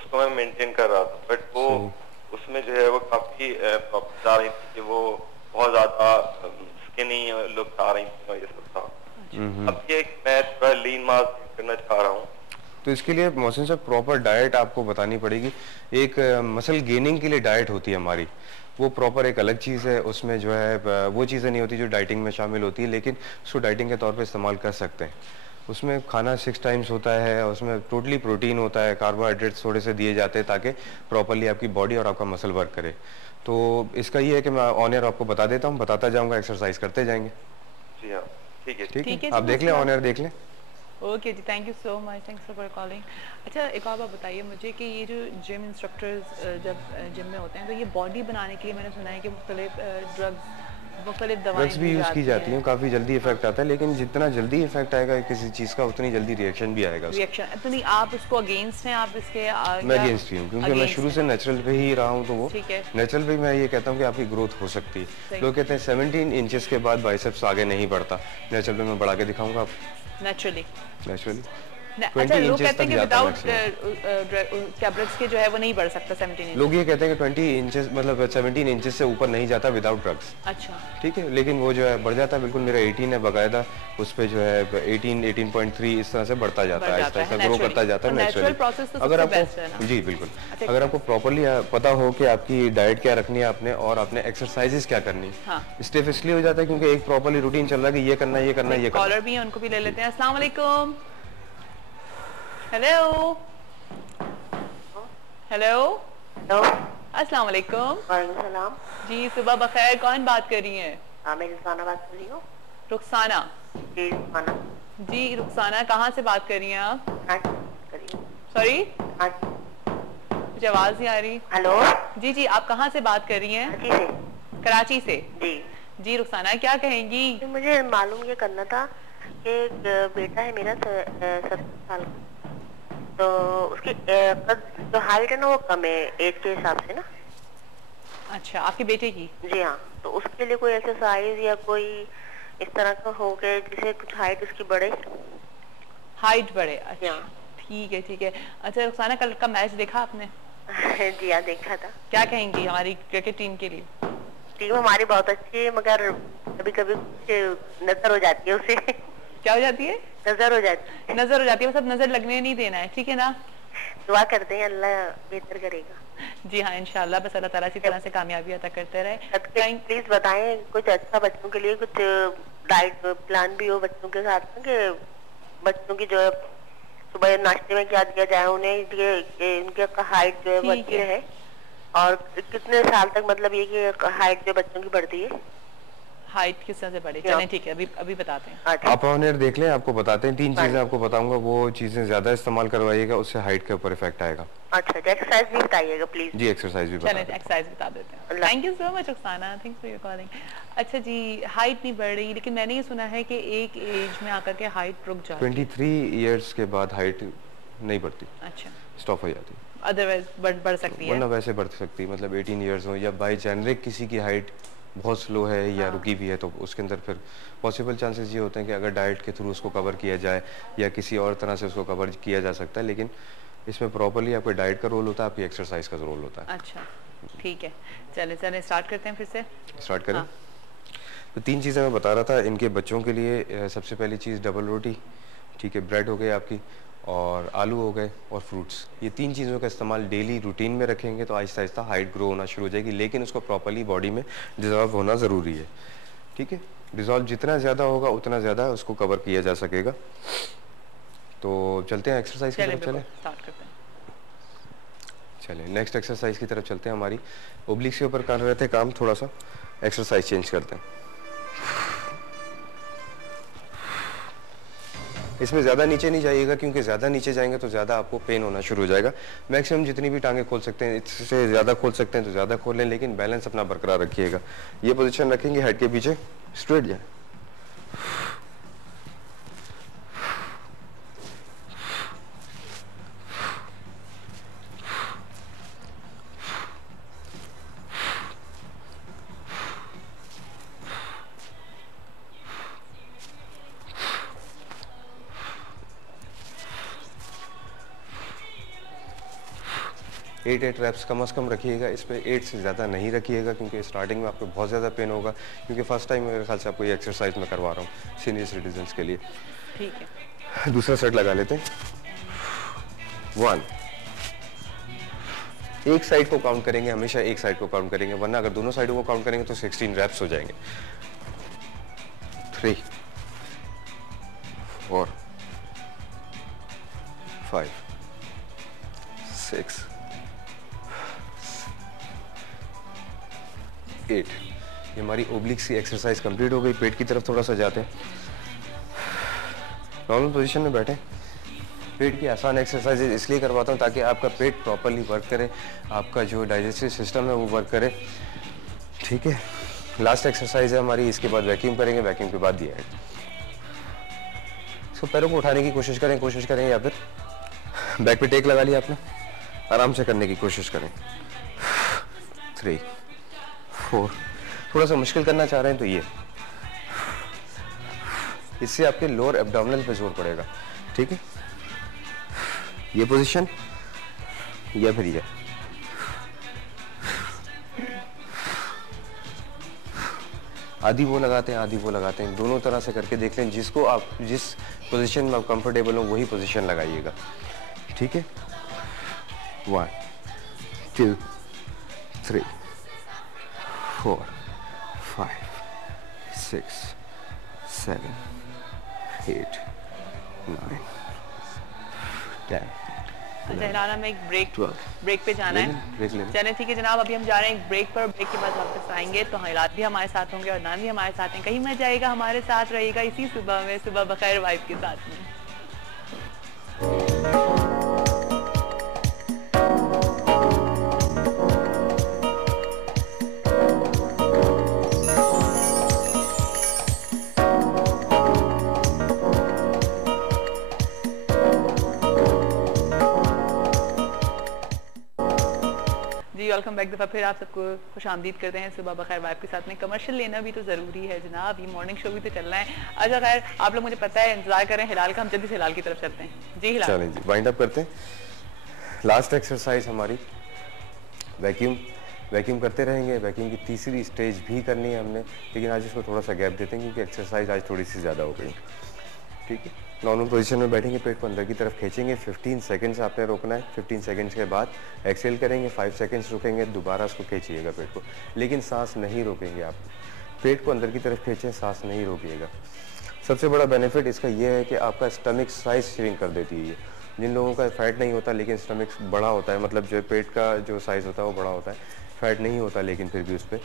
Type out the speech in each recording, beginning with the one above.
उसको मैं मेंटेन कर रहा था, बट वो उसमें जो है वो काफी प्रॉब्लम आ रही थी कि वो बहुत ज्यादा स्किनी लुक आ रही थी और ये सब था। अब ये मैं थोड़ा लीन मास करना चाह रहा हूँ। तो इसके लिए मोहसिन साहब प्रॉपर डाइट आपको बतानी पड़ेगी। एक मसल गेनिंग के लिए डाइट होती है हमारी, वो प्रॉपर एक अलग चीज़ है। उसमें जो है वो चीज़ें नहीं होती जो डाइटिंग में शामिल होती है, लेकिन उसको डाइटिंग के तौर पे इस्तेमाल कर सकते हैं। उसमें खाना 6 टाइम्स होता है, उसमें टोटली प्रोटीन होता है, कार्बोहाइड्रेट्स थोड़े से दिए जाते हैं ताकि प्रॉपरली आपकी बॉडी और आपका मसल वर्क करे। तो इसका ये है कि मैं ऑन एयर आपको बता देता हूँ, बताता जाऊँगा, एक्सरसाइज करते जाएंगे। जी हाँ, ठीक है। ठीक है, ठीक है आप जी, देख लें, मसला। ऑन एयर देख लें। ओके जी, thank you so much, thanks for calling. अच्छा, एक और बात बताइए मुझे कि ये जो जिम इंस्ट्रक्टर्स जब जिम में होते हैं तो ये बॉडी बनाने के लिए मैंने सुना है कि मुख्तलिफ ड्रग्स, मुख्तलिफ दवाएं ड्रग्स भी दी यूज़ की जाती जाती हैं, हैं। काफ़ी जल्दी हाँ, इफेक्ट आता है, लेकिन जितना जल्दी इफेक्ट आएगा किसी चीज़ का उतनी जल्दी रिएक्शन भी आएगा उसका। रिएक्शन तो नहीं, आप उसको अगेंस्ट हैं, आप इसके मैं या अगेंस्ट ही हूँ, क्योंकि मैं अगेंस्ट शुरू हैं? से नेचुरल पे ही रहा हूँ, तो वो ठीक है, नेचुरल पे मैं ये कहता हूँ कि आपकी ग्रोथ हो सकती है। सही, लोग कहते हैं 17 इंचेस के बाद बाइसेप्स आगे नहीं बढ़ता, नेचुरल पे मैं बढ़ा के दिखाऊंगा आपको नेचुरली। नेचुरली। अच्छा, 20 लोग इंचेस कहते तक हैं कि जाता है विदाउट मैक्सिमम। टैबलेट्स के जो है वो नहीं बढ़ सकता 17 लोग ये इंचेस। कहते हैं कि 20 इंचेस मतलब 17 इंचेस से ऊपर नहीं जाता विदाउट ड्रग्स। अच्छा, ठीक है, लेकिन वो जो है बढ़ जाता है, बिल्कुल। मेरा 18 है बाकायदा, उस पे जो है 18, 18.3 इस तरह से बढ़ता जाता बढ़ है, जाता आहिस्ता है आहिस्ता ग्रो नेचुरली, करता जाता और है नेचुरल नेचुरली। प्रोसेस तो अगर सबसे आपको, बेस्ट है ना। जी बिल्कुल, अच्छा, अगर आपको प्रॉपरली पता हो कि आपकी डाइट क्या रखनी है आपने और आपने एक्सरसाइजेस क्या करनी है। हाँ, स्टिफ इसलिए हो जाता है क्योंकि एक प्रॉपरली रूटीन चल रहा है कि ये करना है, ये करना है, ये करना कॉलर है। भी है, उनको भी ले जी। लेते हैं। अस्सलाम वालेकुम। हेलो हेलो, हेलो, अस्सलाम वालेकुम। वालेकुम सलाम। जी, सुबह बखैर, कौन बात कर रही हैं? हाँ, मैं रुखसाना बात कर रही हूँ। रुखसाना। जी, रुखसाना। जी रुखसाना, कहाँ से बात कर रही हैं आप? कराची से बात कर रही हूँ। सॉरी, कराची। मुझे आवाज़ नहीं आ रही। हेलो। जी जी, आप कहाँ से बात कर रही हैं? कराची से। कराची से। जी। जी रुखसाना, क्या कहेंगी? तो मुझे मालूम ये करना था कि एक बेटा है मेरा 17 साल का, तो उसकी जो हाइट है ना वो कम है एज के हिसाब से ना। अच्छा, आपके बेटे की? जी हाँ, तो उसके लिए कोई एक्सरसाइज या कोई इस तरह का हो गया जिससे कुछ हाइट उसकी बढ़े। हाइट बढ़े, जी अच्छा। हाँ। ठीक है ठीक है। अच्छा रुखसाना, कल का मैच देखा आपने? जी हाँ, देखा था। क्या कहेंगी हमारी क्रिकेट टीम के लिए? टीम हमारी बहुत अच्छी है, मगर कभी कभी कुछ नजर हो जाती है उसे। क्या हो जाती है? नजर हो जाती है। नजर हो जाती है, बस अब नजर लगने नहीं देना है, ठीक है ना? दुआ करते हैं अल्लाह बेहतर करेगा। जी हाँ, इंशाल्लाह, बस अल्लाह ताला इसी तरह से कामयाबी अता करते रहे। प्लीज बताएं कुछ अच्छा बच्चों के लिए, कुछ डाइट प्लान भी हो बच्चों के साथ में, कि बच्चों की जो है सुबह नाश्ते में क्या दिया जाए उन्हें, इनके हाइट जो है वो अच्छी है, और कितने साल तक मतलब ये कि हाइट जो बच्चों की बढ़ती है। हाइट किस तरह से बढ़े, चलें ठीक है, अभी बताते हैं। आप ऑन एयर देख लें, आपको बताते हैं। 3 चीजें आपको बताऊंगा, वो चीजें ज्यादा इस्तेमाल करवाइएगा, उससे हाइट के ऊपर इफेक्ट आएगा। अच्छा, एक्सरसाइज भी बताइएगा प्लीज। जी, एक्सरसाइज भी चलें एक्सरसाइज बता देते हैं। Thank you so much Rukhsana, thanks for your calling. अच्छा जी, हाइट नहीं बढ़ रही, लेकिन मैंने ये सुना है कि एक एज में आकर के हाइट रुक जाती है। 23 ईयर्स के बाद हाइट नहीं बढ़ती, अच्छा, स्टॉप हो जाती है। अदरवाइज बढ़ सकती है, वरना वैसे बढ़ सकती है, मतलब 18 ईयर्स हो या बाई जेनरिक किसी की हाइट बहुत स्लो है या रुकी भी है, तो उसके अंदर फिर पॉसिबल चांसेस ये होते हैं कि अगर डाइट के थ्रू उसको कवर किया जाए या किसी और तरह से उसको कवर किया जा सकता है, लेकिन इसमें प्रॉपरली आपके डाइट का रोल होता है, आपकी एक्सरसाइज का रोल होता है। अच्छा ठीक है, चले स्टार्ट करते हैं फिर से। स्टार्ट करें। हाँ। तो 3 चीज़ें मैं बता रहा था इनके बच्चों के लिए। सबसे पहली चीज़ डबल रोटी, ठीक है, ब्रेड हो गई आपकी, और आलू हो गए, और फ्रूट्स। ये 3 चीज़ों का इस्तेमाल डेली रूटीन में रखेंगे तो आहिस्ता आहिस्ता हाइट ग्रो होना शुरू हो जाएगी, लेकिन उसको प्रॉपरली बॉडी में डिजॉल्व होना ज़रूरी है। ठीक है, डिजॉल्व जितना ज़्यादा होगा उतना ज़्यादा उसको कवर किया जा सकेगा। तो चलते हैं एक्सरसाइज की तरफ, चलें स्टार्ट करते हैं। चलें नेक्स्ट एक्सरसाइज की तरफ चलते हैं। हमारी ओब्लिक्स के ऊपर कर रहे थे काम, थोड़ा सा एक्सरसाइज चेंज करते हैं। इसमें ज़्यादा नीचे नहीं जाइएगा, क्योंकि ज़्यादा नीचे जाएंगे तो ज़्यादा आपको पेन होना शुरू हो जाएगा। मैक्सिमम जितनी भी टांगे खोल सकते हैं, इससे ज़्यादा खोल सकते हैं तो ज़्यादा खोल लें, लेकिन बैलेंस अपना बरकरार रखिएगा। ये पोजीशन रखेंगे, हेड के पीछे स्ट्रेट जाए। 8 रेप्स कम से कम रखिएगा, इस पर 8 से ज़्यादा नहीं रखिएगा, क्योंकि स्टार्टिंग में आपको बहुत ज़्यादा पेन होगा, क्योंकि फर्स्ट टाइम मेरे ख्याल से आपको ये एक्सरसाइज मैं करवा रहा हूँ सीनियर सिटीजन्स के लिए। ठीक है, दूसरा सेट लगा लेते हैं। 1, एक साइड को काउंट करेंगे, हमेशा एक साइड को काउंट करेंगे, वरना अगर दोनों साइडों को काउंट करेंगे तो 16 रेप्स हो जाएंगे। 3, 4, 5, 6, 8। ये हमारी ओब्लिक्स की एक्सरसाइज कंप्लीट हो गई। पेट की तरफ थोड़ा सा जाते हैं, नॉर्मल पोजीशन में बैठे। पेट की आसान एक्सरसाइज इसलिए करवाता हूँ ताकि आपका पेट प्रॉपरली वर्क करे, आपका जो डाइजेस्टिव सिस्टम है वो वर्क करे। ठीक है, लास्ट एक्सरसाइज है हमारी, इसके बाद वैक्यूम करेंगे, वैक्यूम के बाद दिया है। इसको पैरों को उठाने की कोशिश करें या फिर बैक पे टेक लगा लिया आपने, आराम से करने की कोशिश करें। 3, 4, थोड़ा सा मुश्किल करना चाह रहे हैं तो ये, इससे आपके लोअर एब्डोमिनल पे जोर पड़ेगा। ठीक है, ये पोजीशन या फिर ये। आधी वो लगाते हैं, दोनों तरह से करके देख लें, जिसको आप जिस पोजीशन में आप कंफर्टेबल हो वही पोजीशन लगाइएगा। ठीक है, 1, 2, 3, 4, 5, 6, 7, 8, 9, 10। अच्छा हिलाल, हमें एक ब्रेक पे जाना है। ब्रेक लेना। चलें ठीक है जनाब, अभी हम जा रहे हैं एक ब्रेक पर। ब्रेक के बाद वापस आएंगे तो हिलाल भी हमारे साथ होंगे और नाम भी हमारे साथ हैं। कहीं मत जाएगा, हमारे साथ रहेगा इसी सुबह में, सुबह बखैर वाइब के साथ में। Welcome back. दफ़ा फिर आप सबको खुश आमदीद करते हैं सुबह बखैर वाइब के साथ में। कमर्शियल लेना भी तो ज़रूरी है जनाब, ये मॉर्निंग शो भी तो चलना है। अच्छा खैर, आप लोग मुझे पता है इंतजार करें हिलाल का, हम जल्दी से हिलाल की तरफ चलते हैं। जी हिलाल, चलें जी, वाइंड अप करते हैं। लास्ट एक्सरसाइज हमारी वैक्यूम करते रहेंगे। वैक्यूम की तीसरी स्टेज भी करनी है हमने, लेकिन आज इसको थोड़ा सा गैप देते हैं क्योंकि एक्सरसाइज आज थोड़ी सी ज़्यादा हो गई। ठीक है, नॉर्मल पोजीशन में बैठेंगे, पेट को अंदर की तरफ खींचेंगे। 15 सेकंड्स आपने रोकना है। 15 सेकंड्स के बाद एक्सेल करेंगे, 5 सेकंड्स रुकेंगे, दोबारा उसको खींचिएगा पेट को, लेकिन सांस नहीं रोकेंगे आप। पेट को अंदर की तरफ खींचें, सांस नहीं रोकिएगा। सबसे बड़ा बेनिफिट इसका यह है कि आपका स्टमक साइज श्रिंक कर देती है ये। जिन लोगों का फैट नहीं होता लेकिन स्टमक बड़ा होता है, मतलब जो पेट का जो साइज़ होता है वो बड़ा होता है, फैट नहीं होता लेकिन फिर भी उस पर,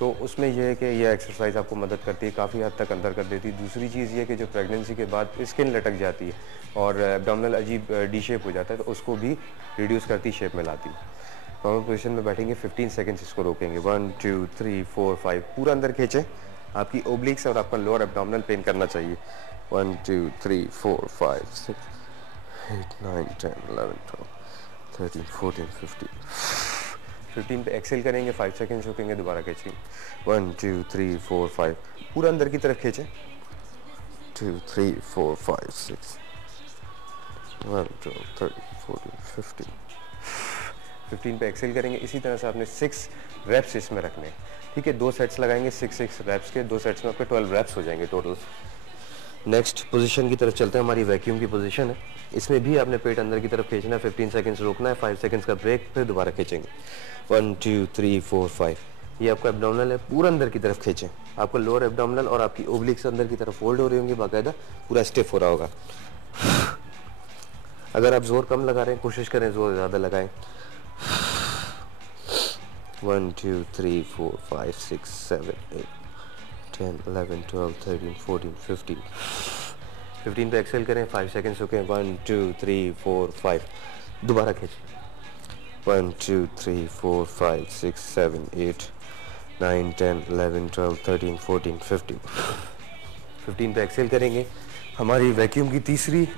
तो उसमें यह है कि यह एक्सरसाइज आपको मदद करती है, काफ़ी हद तक अंदर कर देती है। दूसरी चीज़ ये कि जो प्रेगनेंसी के बाद स्किन लटक जाती है और एब्डोमिनल अजीब डी शेप हो जाता है, तो उसको भी रिड्यूस करती, शेप में लाती है। नॉर्मल पोजीशन में बैठेंगे, 15 सेकंड्स इसको रोकेंगे। 1, 2, 3, 4, 5 पूरा अंदर खींचें। आपकी ओब्लिक्स और आपका लोअर एब्डोमिनल पेन करना चाहिए। 1, 2, 3, 4, 5, 6, 8, 9, 10, 11, 12, 13, 14, 15 पे एक्सेल करेंगे, 5 सेकंड रुकेंगे, दोबारा खींचेंगे। 1, 2, 3, 4, 5 पूरा अंदर की तरफ खींचें। 2, 3, 4, 5, 6, 11, 12, 13, 14, 15 पे एक्सेल करेंगे। इसी तरह से आपने 6 रेप्स इसमें रखने हैं। ठीक है, 2 सेट्स लगाएंगे 6 रेप्स के, 2 सेट्स में आपके 12 रेप्स हो जाएंगे टोटल। नेक्स्ट पोजीशन की तरफ चलते हैं, हमारी वैक्यूम की पोजीशन है। इसमें भी आपने पेट अंदर की तरफ खींचना है, 15 सेकंड्स रोकना है, 5 सेकंड्स का ब्रेक, फिर दोबारा खींचेंगे। 1, 2, 3, 4, 5 ये आपका एब्डोमिनल है, पूरा अंदर की तरफ खींचें। आपका लोअर एब्डोमिनल और आपकी ओब्लिक्स अंदर की तरफ फोल्ड हो रही होंगी, बाकायदा पूरा स्टिफ हो रहा होगा। अगर आप जोर कम लगा रहे हैं, कोशिश करें जोर ज़्यादा लगाएं। 1, 2, 3, 4, 5, 6, 7, 8, 10, 11, 12, 13, 14, 15 पे एक्सेल करें, 5 सेकंड्स रुकें। 1, 2, 3, 4, 5 दोबारा खींचें। 1, 2, 3, 4, 5, 6, 7, 8, 9, 10, 11, 12, 13, 14, 15 पे एक्सेल करेंगे। हमारी वैक्यूम की तीसरी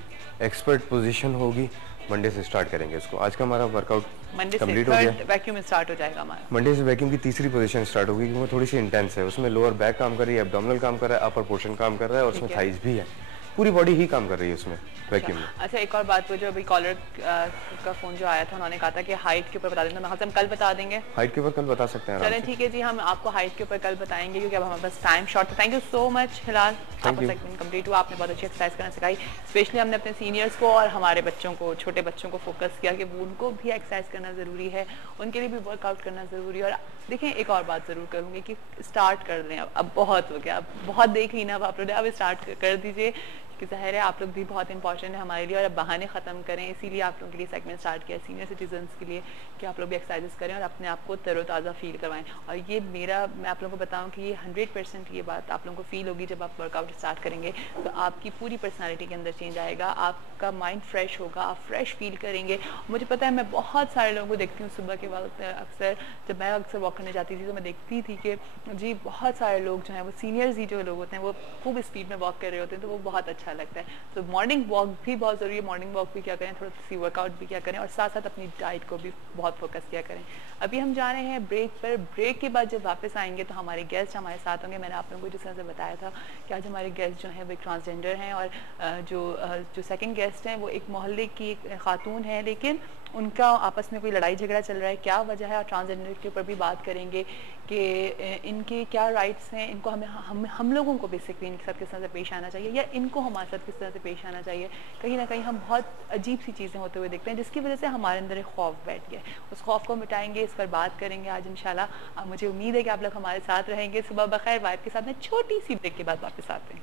एक्सपर्ट पोजीशन होगी। मंडे से स्टार्ट करेंगे इसको। आज का हमारा वर्कआउट कंप्लीट हो गया। वैक्यूम स्टार्ट हो जाएगा हमारा। मंडे से वैक्यूम की तीसरी पोजीशन स्टार्ट होगी, क्योंकि वो थोड़ी सी इंटेंस है। उसमें लोअर बैक काम कर रही है, एब्डोमिनल काम कर रहा है, अपर पोर्शन काम कर रहा है और उसमें थाइज भी है। पूरी बॉडी ही काम कर रही है उसमें वैक्यूम में। अच्छा, एक और बात, वो जो अभी कॉलर का फोन जो आया था, उन्होंने कहा था कि हाइट के ऊपर बता देना, हम कल बता देंगे। हाइट के ऊपर कल बता सकते हैं। चलें ठीक है जी, हम आपको हाइट के ऊपर कल बताएंगे क्योंकि अब हमारे पास टाइम शॉर्ट है। थैंक यू सो मच हिलाल, आपका सेगमेंट कंप्लीट हुआ, आपने बहुत अच्छी एक्सरसाइज करना सिखाई। स्पेशली हमने अपने सीनियर्स को और हमारे बच्चों को, छोटे बच्चों को फोकस किया कि वो उनको भी एक्सरसाइज करना ज़रूरी है, उनके लिए भी वर्कआउट करना ज़रूरी है। और देखें, एक और बात ज़रूर करूँगी कि स्टार्ट कर दें, अब बहुत हो गया, अब बहुत देख ली ना अब आप लोग, अब स्टार्ट कर दीजिए कि ज़ाहिर है आप लोग भी बहुत इंपॉर्टेंट है हमारे लिए, और अब बहाने ख़त्म करें। इसीलिए आप लोगों के लिए सेगमेंट स्टार्ट किया सीनियर सिटीजन्स के लिए कि आप लोग भी एक्सरसाइजेस करें और अपने आप को तरोताज़ा फील करवाएं। और ये मैं आप लोगों को बताऊं कि ये 100% ये बात आप लोगों को फील होगी जब आप वर्कआउट स्टार्ट करेंगे, तो आपकी पूरी पर्सनालिटी के अंदर चेंज आएगा, आपका माइंड फ्रेश होगा, आप फ्रेश फील करेंगे। मुझे पता है, मैं बहुत सारे लोगों को देखती हूँ सुबह के वक्त, अक्सर जब मैं अक्सर वॉक करने जाती थी तो मैं देखती थी कि जी बहुत सारे लोग जो हैं वो सीनियर्स ही जो लोग होते हैं वो खूब स्पीड में वॉक कर रहे होते हैं, तो वो बहुत अच्छा लगता है। तो मॉर्निंग वॉक भी बहुत ज़रूरी है, मॉर्निंग वॉक भी क्या करें, थोड़ा सी वर्कआउट भी क्या करें, और साथ साथ अपनी डाइट को भी बहुत फोकस किया करें। अभी हम जा रहे हैं ब्रेक पर। ब्रेक के बाद जब वापस आएंगे तो हमारे गेस्ट हमारे साथ होंगे। मैंने आप लोगों को जिस तरह से बताया था कि आज हमारे गेस्ट जो हैं वो एक ट्रांसजेंडर हैं, और जो सेकंड गेस्ट हैं वो एक मोहल्ले की एक खातून है, लेकिन उनका आपस में कोई लड़ाई झगड़ा चल रहा है, क्या वजह है, और ट्रांसजेंडर के ऊपर भी बात करेंगे कि इनके क्या राइट्स हैं, इनको हम लोगों को बेसिकली इनके साथ किस तरह से पेश आना चाहिए, या इनको हमारे साथ किस तरह से पेश आना चाहिए। कहीं ना कहीं हम बहुत अजीब सी चीज़ें होते हुए देखते हैं जिसकी वजह से हमारे अंदर एक खौफ बैठ गया। उस खौफ को मिटाएंगे, इस पर बात करेंगे आज इंशाल्लाह। मुझे उम्मीद है कि आप लोग हमारे साथ रहेंगे। सुबह बखैर वाइब के साथ में छोटी सी ब्रेक के बाद वापस आते हैं।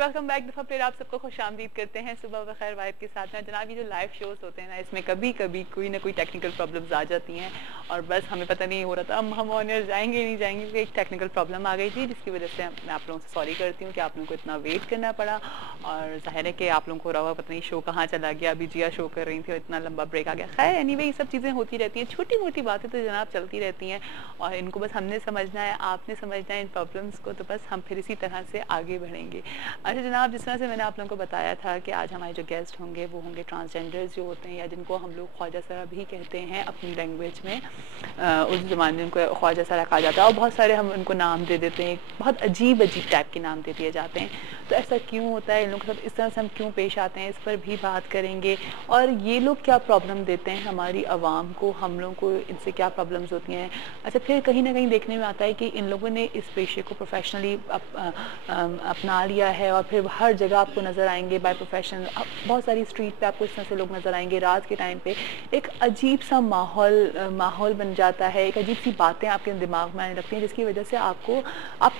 Welcome back. दफ़ा फिर आप सबको खुशामदीद करते हैं सुबह बखैर वाइब के साथ में। जनाब, ये जो लाइव शोज होते हैं ना, इसमें कभी कभी कोई ना कोई टेक्निकल प्रॉब्लम्स आ जाती हैं और बस हमें पता नहीं हो रहा था हम ऑनर जाएंगे नहीं जाएंगे, क्योंकि एक टेक्निकल प्रॉब्लम आ गई थी जिसकी वजह से मैं आप लोगों से सॉरी करती हूँ कि आप लोगों को इतना वेट करना पड़ा। और जाहिर है कि आप लोगों को हो रहा होगा पता नहीं शो कहाँ चला गया, अभी जिया शो कर रही थी और इतना लंबा ब्रेक आ गया। खैर एनीवे, ये सब चीज़ें होती रहती हैं, छोटी मोटी बातें तो जनाब चलती रहती हैं, और इनको बस हमने समझना है, आपने समझना है इन प्रॉब्लम्स को, तो बस हम फिर इसी तरह से आगे बढ़ेंगे। अच्छा जनाब, जिस तरह से मैंने आप लोगों को बताया था कि आज हमारे जो गेस्ट होंगे वो होंगे ट्रांसजेंडर्स जो होते हैं, या जिनको हम लोग ख्वाजा सरा भी कहते हैं अपनी लैंग्वेज में। उस ज़माने में उनको ख्वाजा सरा कहा जाता है, और बहुत सारे हम उनको नाम दे देते हैं, बहुत अजीब अजीब टाइप के नाम दे दिए जाते हैं। तो ऐसा क्यों होता है, इन लोगों के साथ इस तरह से हम क्यों पेश आते हैं, इस पर भी बात करेंगे। और ये लोग क्या प्रॉब्लम देते हैं हमारी आवाम को, हम लोगों को इनसे क्या प्रॉब्लम्स होती हैं। अच्छा, फिर कहीं ना कहीं देखने में आता है कि इन लोगों ने इस पेशे को प्रोफेशनली अपना लिया है, और फिर हर जगह आपको नज़र आएंगे बाय प्रोफेशन। बहुत सारी स्ट्रीट पे आपको इस तरह से लोग नज़र आएंगे। रात के टाइम पे एक अजीब सा माहौल बन जाता है, एक अजीब सी बातें आपके दिमाग में आने लगती हैं, जिसकी वजह से आप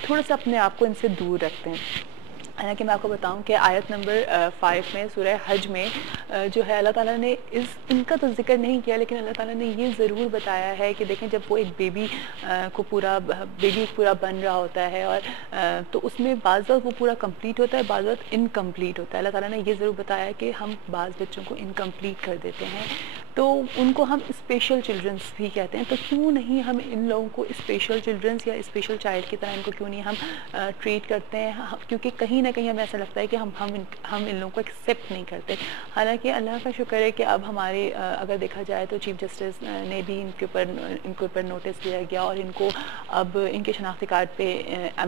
थोड़ा सा अपने आप को इनसे दूर रखते हैं। हालांकि मैं आपको बताऊं कि आयत नंबर 5 में सूरह हज में जो है अल्लाह ताला ने इनका तो जिक्र नहीं किया, लेकिन अल्लाह ताला ने ये ज़रूर बताया है कि देखें जब वो एक बेबी पूरा बन रहा होता है, और तो उसमें बाज़ वक्त वो पूरा कंप्लीट होता है, बाज़ वक्त इनकम्प्लीट होता है। अल्लाह ताला ने ये ज़रूर बताया है कि हम बाज़ बच्चों को इनकम्प्लीट कर देते हैं, तो उनको हम स्पेशल चिल्ड्रंस भी कहते हैं। तो क्यों नहीं हम इन लोगों को स्पेशल चिल्ड्रंस या स्पेशल चाइल्ड की तरह इनको क्यों नहीं हम ट्रीट करते हैं, क्योंकि कहीं ना कहीं हमें ऐसा लगता है कि हम इन लोगों को एक्सेप्ट नहीं करते। हालांकि अल्लाह का शुक्र है कि अब हमारे अगर देखा जाए तो चीफ जस्टिस ने भी इनके ऊपर नोटिस दिया गया, और इनको अब इनके शनाख्ती कार्ड पे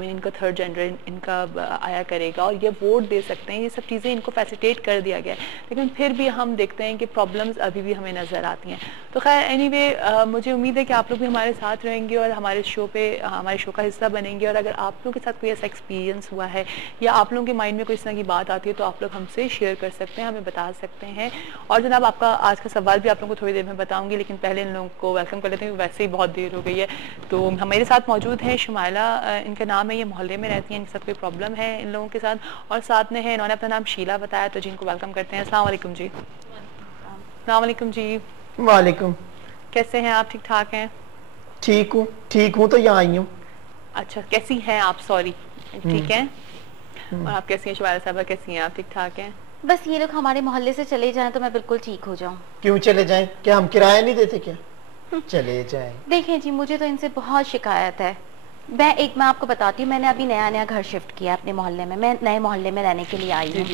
इनका थर्ड जेंडर इनका आया करेगा, और ये वोट दे सकते हैं। ये सब चीज़ें इनको फैसिलिटेट कर दिया गया है, लेकिन फिर भी हम देखते हैं कि प्रॉब्लम्स अभी भी हमें नज़र आती हैं। तो खैर एनीवे, मुझे उम्मीद है कि आप लोग भी हमारे साथ रहेंगे और हमारे शो का हिस्सा बनेंगे। और अगर आप लोगों के साथ कोई ऐसा एक्सपीरियंस हुआ है, या आप लोगों के माइंड में कोई इस तरह की बात आती है, तो आप लोग हमसे शेयर कर सकते हैं, हमें बता सकते हैं। और जनाब, आपका आज का सवाल भी आप लोगों को थोड़ी देर में बताऊंगी, लेकिन पहले इन लोगों को वेलकम कर लेते हैं, वैसे ही बहुत देर हो गई है। तो हमारे साथ मौजूद है शुमाइला, इनका नाम है, ये मोहल्ले में रहती हैं, इनके साथ कोई प्रॉब्लम है इन लोगों के साथ, और साथ में है इन्होंने अपना नाम शीला बताया, तो जिनको वेलकम करते हैं। अस्सलाम वालेकुम जी। अस्सलाम वालेकुम जी। वालेकुम। कैसे हैं आप? ठीक ठाक हैं? ठीक हूँ तो यहाँ आई हूँ। अच्छा, कैसी हैं आप? सॉरी, ठीक है। और आप कैसी हैं शुमाइला साहबा, कैसी हैं आप? ठीक ठाक हैं? बस ये लोग हमारे मोहल्ले से चले जाएं तो मैं बिल्कुल ठीक हो जाऊं। क्यों चले जाएं? क्या हम किराया नहीं देते क्या? चले जाएं। देखें जी, मुझे तो इनसे बहुत शिकायत है, मैं आपको बताती हूँ, मैंने अभी नया घर शिफ्ट किया अपने मोहल्ले में, मैं नए मोहल्ले में रहने के लिए आई हूँ।